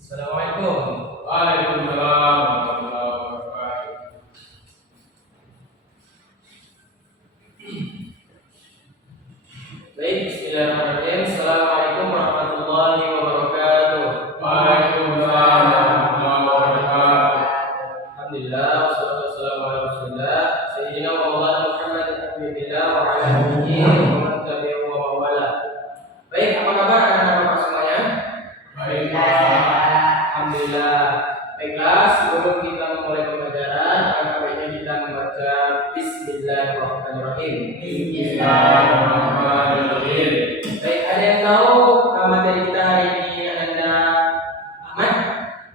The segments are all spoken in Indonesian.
Assalamualaikum. Waalaikumsalam warahmatullahi wabarakatuh. Baik, bismillahirrahmanirrahim. Assalamualaikum warahmatullahi wabarakatuh. Waalaikumsalam warahmatullahi wabarakatuh. Alhamdulillah, wassalatu wassalamu ala Rasulillah Sayyidina wa maulana Muhammad Habibullah wa ala alihi wa man tabi'ahu wa mawala. Baik, apa kabar anak-anak Bapak semuanya? Baik, Pak. Alhamdulillah. Baiklah, sebelum kita memulai pembelajaran, alangkah baiknya kita membaca Bismillahirrahmanirrahim. Bismillahirrahmanirrahim. Baik, ada yang tahu materi kita hari ini Anda Ahmad?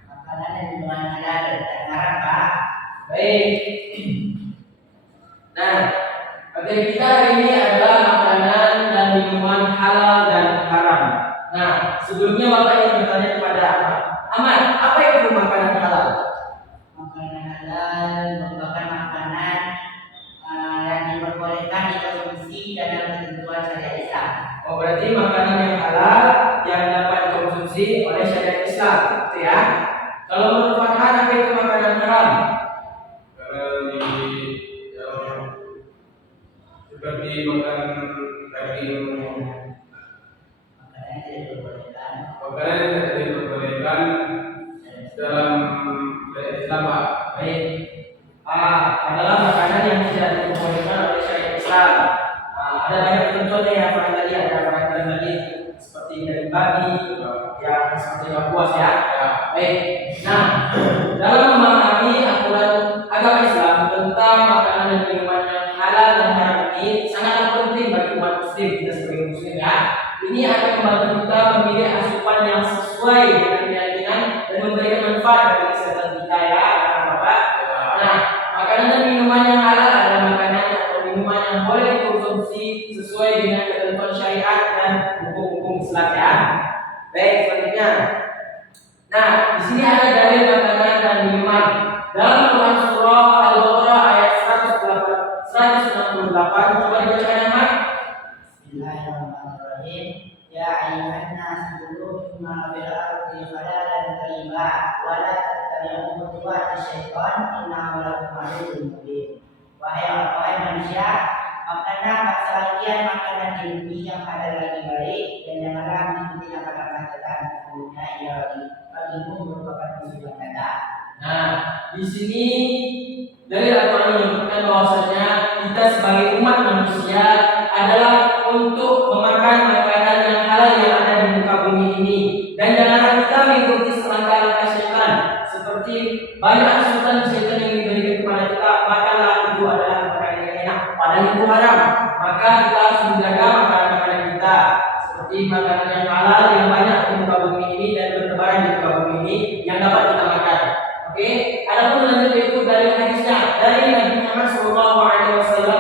Makanan dan minuman halal dan haram, Pak. Baik. Nah, materi kita hari ini adalah makanan dan minuman halal dan haram. Nah, sebelumnya Bapak ingin bertanya kepada Ahmad. Ahmad, apa itu makanan halal? Makanan halal merupakan makanan yang diperbolehkan dikonsumsi dalam ketentuan syariat Islam. Oh, berarti makanan yang halal yang dapat dikonsumsi oleh syariat Islam, gitu ya? Kalau menurut Farhan, apa itu makanan haram? Karena yang seperti makan daging, Makanan yang tidak diperbolehkan makanan yang tidak diperbolehkan dalam syariat Islam, Pak. Baik. Adalah makanan yang tidak diperbolehkan oleh syariat Islam. Ada banyak contohnya ya, Farhan tadi ada makanan tadi seperti dari babi, yang seperti buas ya. Baik. Nah, dalam memahami aturan agama Islam tentang makanan dan minuman yang halal dan haram ini sangat penting bagi umat muslim, kita sebagai muslim ya. Ini akan membantu kita memilih asupan yang sesuai dengan keyakinan dan memberikan manfaat bagi kesehatan kita ya, Bapak. Nah, makanan dan minuman yang halal adalah makanan atau minuman yang boleh dikonsumsi sesuai dengan ketentuan syariat dan hukum-hukum Islam ya. Baik, selanjutnya. Nah, di sini ada dalil makanan dan minuman dalam Quran surah Al-Baqarah ayat 168. Coba dibacakan Ahmad. Bismillahirrahmanirrahim. Ya ayyuhan nas kulu mimma fil ardi halalan thayyiban wa la tattabi'u khutuwati syaitan innahu lakum aduwwun mubin. Wahai manusia, makanlah sebagian makanan di bumi yang halal lagi baik dan janganlah mengikuti langkah-langkah setan, sesungguhnya ia bagimu merupakan musuh yang nyata. Nah, di sini dari Al-Quran menyebutkan bahwasanya kita sebagai umat manusia adalah untuk memakan makanan yang halal yang ada di muka bumi ini, dan janganlah kita mengikuti langkah-langkah syaitan seperti banyak asupan syaitan yang diberikan kepada kita. Makanlah itu adalah makanan yang enak, padahal itu haram. Maka kita harus menjaga makanan-makanan kita seperti makanan yang halal yang banyak di muka bumi ini dan bertebaran di muka bumi ini yang dapat kita makan. Oke, adapun lanjut itu dari hadisnya dari Nabi Muhammad SAW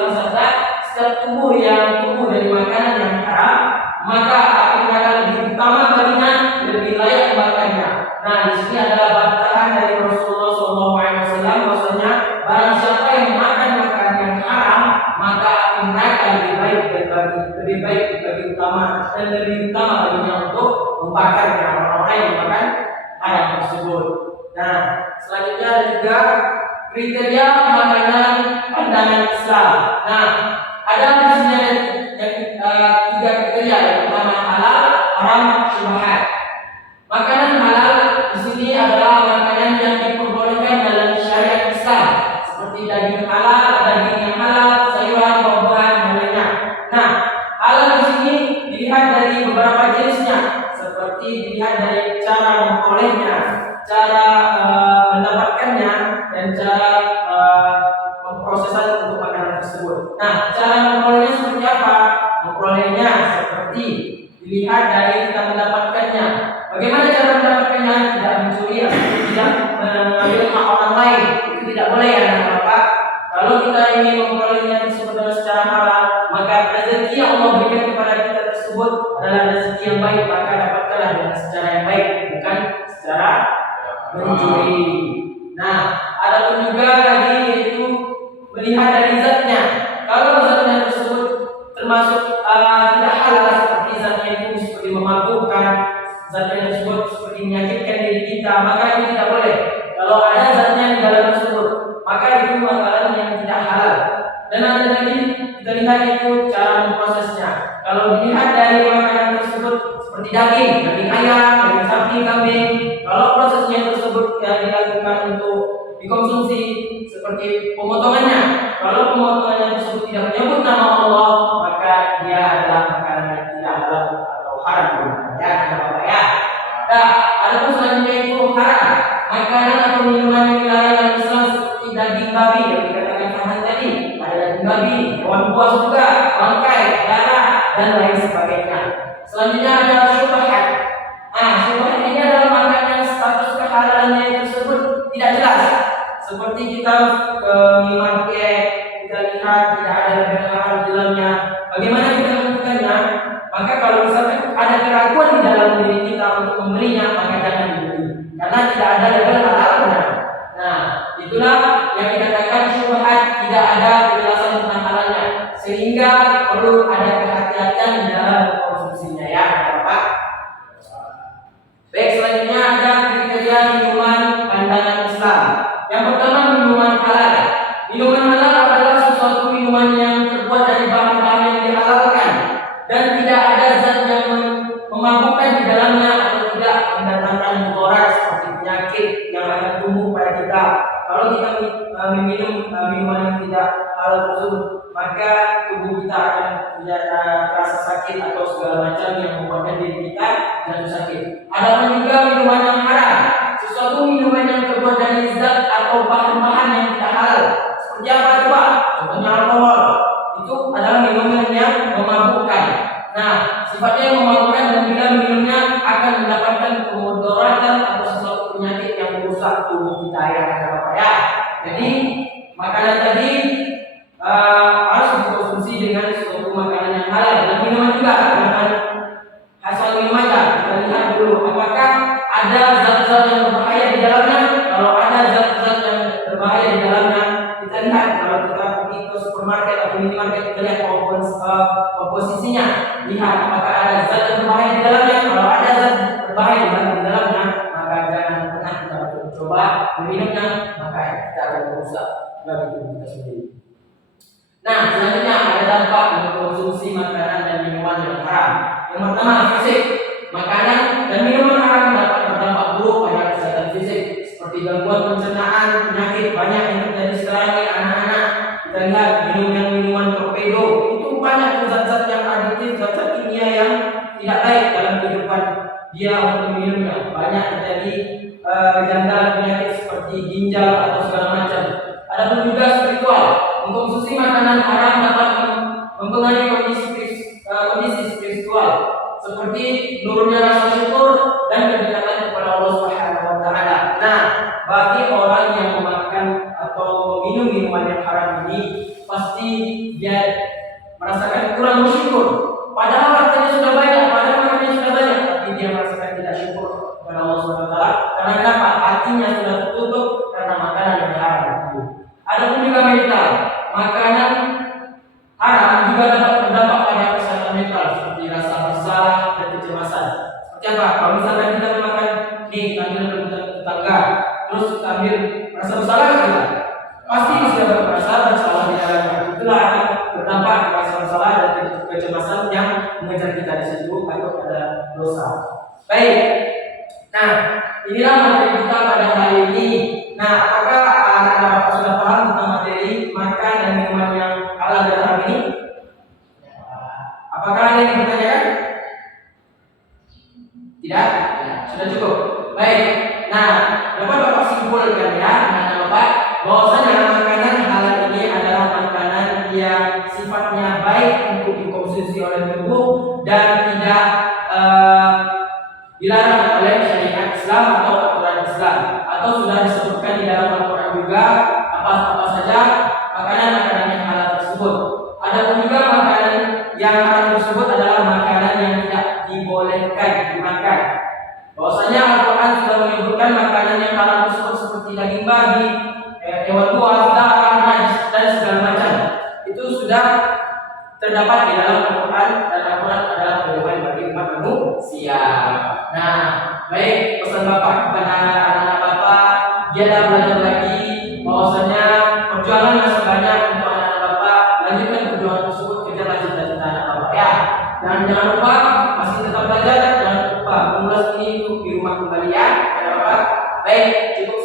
bersabda, setiap tubuh yang tumbuh dari makanan yang haram, maka api neraka lebih utama baginya, lebih layak membakarnya. Nah, di sini adalah bantahan dari Rasulullah SAW bahwasanya barang siapa yang makan makanan yang haram, maka api neraka lebih baik bagi utama dan lebih utama baginya untuk membakarnya orang-orang yang makan haram tersebut. Nah, selanjutnya ada juga kriteria makanan pandangan Islam. Nah, ada di sini tiga kriteria, yang pertama halal, haram, syubhat. Makanan halal di sini adalah makanan yang diperbolehkan dalam syariat Islam, seperti daging halal, daging yang halal, sayuran, buah-buahan, dan lainnya. Nah, halal di sini dilihat dari beberapa jenisnya, seperti dilihat dari cara memperolehnya, cara mendapatkannya, dan cara pemprosesan untuk makanan tersebut. Nah, cara memperolehnya seperti apa? Memperolehnya seperti dilihat dari kita mendapatkannya. Bagaimana cara mendapatkannya? Tidak mencuri atau tidak mengambil hak orang lain. Itu tidak boleh ya, Bapak. Kalau kita ingin memperolehnya tersebut dengan secara halal, maka rezeki yang Allah berikan kepada kita tersebut adalah rezeki yang baik, maka dapatkanlah dengan secara yang baik, bukan secara mencuri. Nah, ada pun juga lagi yaitu melihat dari zatnya. Kalau zatnya tersebut termasuk tidak halal, seperti zatnya itu seperti memabukkan, zatnya tersebut seperti menyakitkan diri kita, kita, maka itu tidak boleh. Kalau ada zatnya di dalam tersebut, maka itu makanan yang tidak halal. Dan ada lagi kita lihat itu cara memprosesnya. Kalau dilihat dari makanan tersebut seperti daging ayam, daging sapi, kambing, kalau prosesnya tersebut yang dilakukan untuk dikonsumsi seperti pemotongannya, kalau pemotongannya tersebut tidak menyebut nama Allah, maka dia adalah makanan yang tidak halal atau haram. Ya, ya. Nah, ada pun selanjutnya itu haram makanan atau minuman yang dilarang dalam Islam seperti daging babi yang dikatakan Farhan tadi, ada daging babi, hewan buas juga, bangkai, darah dan lain sebagainya. Selanjutnya ada syubhat. Syubhat ini adalah makanan yang status kehalalannya tersebut tidak jelas. Seperti kita ke minimarket, kita lihat tidak ada label halal di dalamnya. Bagaimana kita menentukannya? Maka kalau misalkan ada keraguan di dalam diri kita untuk membelinya, maka jangan dibeli, karena tidak ada label halalnya. Nah, itulah yang dikatakan syubhat, tidak ada kejelasan tentang halalnya, sehingga perlu ada kehati-hatian di dalam konsumsinya, ya, Bapak. Baik, selanjutnya ada kriteria minuman pandangan Islam. Yang pertama, minuman halal. Minuman halal adalah sesuatu minuman yang terbuat dari bahan-bahan yang dihalalkan dan tidak ada zat yang memabukkan di dalamnya atau tidak mendatangkan mudarat seperti penyakit yang akan tumbuh pada kita. Kalau kita meminum minuman yang tidak halal tersebut, maka tubuh kita akan tidak terasa sakit atau segala macam yang membuatkan diri kita jatuh sakit. Ada juga minuman yang haram, sesuatu minuman yang terbuat dari zat atau bahan-bahan yang tidak halal. Seperti apa coba? Contohnya alkohol. Itu adalah minuman yang memabukkan. Nah, sifatnya yang memabukkan dan bila minumnya akan mendapatkan kemudaratan atau sesuatu penyakit yang merusak tubuh kita, ya, Bapak, ya. Jadi makanan tadi harus dikonsumsi dengan suatu makanan yang halal dan minuman juga. Jangan asal minum aja. Kita lihat dulu apakah ada zat-zat yang berbahaya di dalamnya. Kalau ada zat-zat yang berbahaya di dalamnya, kita lihat. Kalau kita pergi ke supermarket atau minimarket, kita lihat komposisinya. Lihat apakah ada zat yang berbahaya di dalamnya. Kalau ada zat berbahaya di dalamnya, maka jangan pernah kita coba meminumnya, maka kita akan merusak bagi tubuh kita sendiri. Nah, selanjutnya ada dampak mengkonsumsi makanan dan minuman yang haram. Yang pertama, fisik. Makanan dan minuman haram dapat berdampak buruk pada kesehatan fisik, seperti gangguan pencernaan, penyakit banyak yang terjadi sekarang ini anak-anak. Kita lihat minuman torpedo, itu banyak zat-zat yang aditif, zat-zat kimia yang tidak baik dalam kehidupan dia untuk minumnya. Banyak terjadi kejanggalan penyakit seperti ginjal atau segala macam. Ada pun juga spiritual. Mengkonsumsi makanan haram dapat mempengaruhi kondisi spiritual, seperti menurunnya rasa syukur dan kedekatan kepada Allah Subhanahu wa taala. Nah, bagi orang yang memakan atau meminum minuman yang haram ini, pasti dia merasakan kurang bersyukur. Padahal hartanya sudah banyak, padahal makannya sudah banyak, tapi dia merasakan tidak syukur kepada Allah Subhanahu wa taala. Karena kenapa? Hatinya sudah tertutup karena makanan yang haram itu. Ada pun juga mental. Makanan haram juga dapat berdampak pada kesehatan mental, seperti rasa bersalah dan kecemasan. Seperti apa? Kalau misalkan kita makan nih, ambil tetangga, terus ambil rasa bersalah kita, pasti sudah merasa bersalah di dalamnya. Itulah akan berdampak rasa bersalah dan kecemasan yang mengejar kita di situ atau ada dosa. Baik. Nah, inilah materi kita pada hari ini. Nah, apakah anak-anak sudah paham tentang materi makan dan minuman yang halal dan haram ini? Apakah ada yang ditanyakan? Tidak? Sudah cukup. Baik. Nah, dapat Bapak simpulkan, ya, anak-anak Bapak, bahwasanya makanan halal ini adalah makanan yang sifatnya baik untuk dikonsumsi oleh tubuh dan tidak dilarang oleh syariat Islam atau aturan Islam, atau sudah disebutkan di dalam Al-Quran juga apa saja makanan-makanan yang halal tersebut. Ada pun juga makanan yang haram tersebut adalah makanan yang tidak dibolehkan dimakan. Bahwasanya Al-Quran sudah menyebutkan makanan yang haram tersebut seperti daging babi, hewan buas, darah, najis dan segala macam. Itu sudah terdapat di dalam Al-Quran, dan Al-Quran adalah pedoman bagi umat manusia. Nah, baik pesan Bapak kepada anak-anak Bapak, giatlah belajar lagi, bahwasanya perjuangan masih banyak untuk anak-anak Bapak. Lanjutkan perjuangan tersebut, kejarlah cita-cita anak Bapak ya. Dan jangan lupa masih tetap belajar, jangan lupa mengulas ini untuk di rumah kembali ya, anak Bapak. Baik, cukup